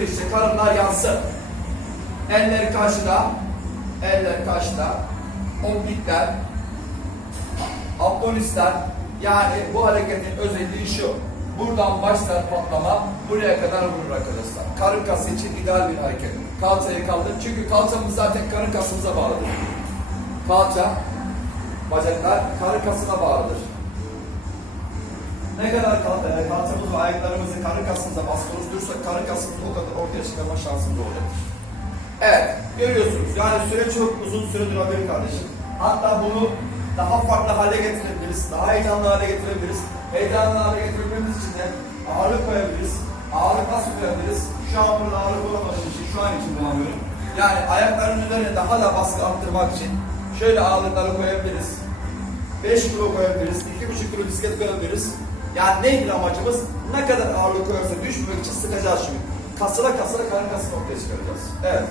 Yansır. Karınlar yansın. Eller karşıda. Eller karşıda. Oblinkler. Abdoministler. Yani bu hareketin özelliği şu. Buradan başlar patlama, buraya kadar vurur arkadaşlar. Karın kası için ideal bir hareket. Kalçayı kaldır. Çünkü kalçamız zaten karın kasımıza bağlıdır. Kalça, bacaklar karın kasına bağlıdır. Ne kadar kal kalçamız ve ayaklarımızı karın kasımıza baskı oluşturursak karın kasımızı o kadar ortaya çıkarma şansımız olacaktır. Evet, görüyorsunuz. Yani süre çok uzun süre durabilir kardeşim. Hatta bunu daha farklı hale getirebiliriz, daha heyecanlı hale getirebiliriz. Heyecanlı hale getirebilmemiz için de ağırlık koyabiliriz. Ağırlık nasıl koyabiliriz? Şu an burada ağırlık olamadığım için şu an için kullanıyorum. Yani ayakların üzerine daha da baskı arttırmak için şöyle ağırlıkları koyabiliriz. 5 kilo koyabiliriz, 2,5 kilo bisiklet koyabiliriz. Yani neydi amacımız? Ne kadar ağırlık koyarsa düşmemek için sıkacağız şimdi. Kasıla kasıla karın kasını ortaya çıkaracağız. Evet.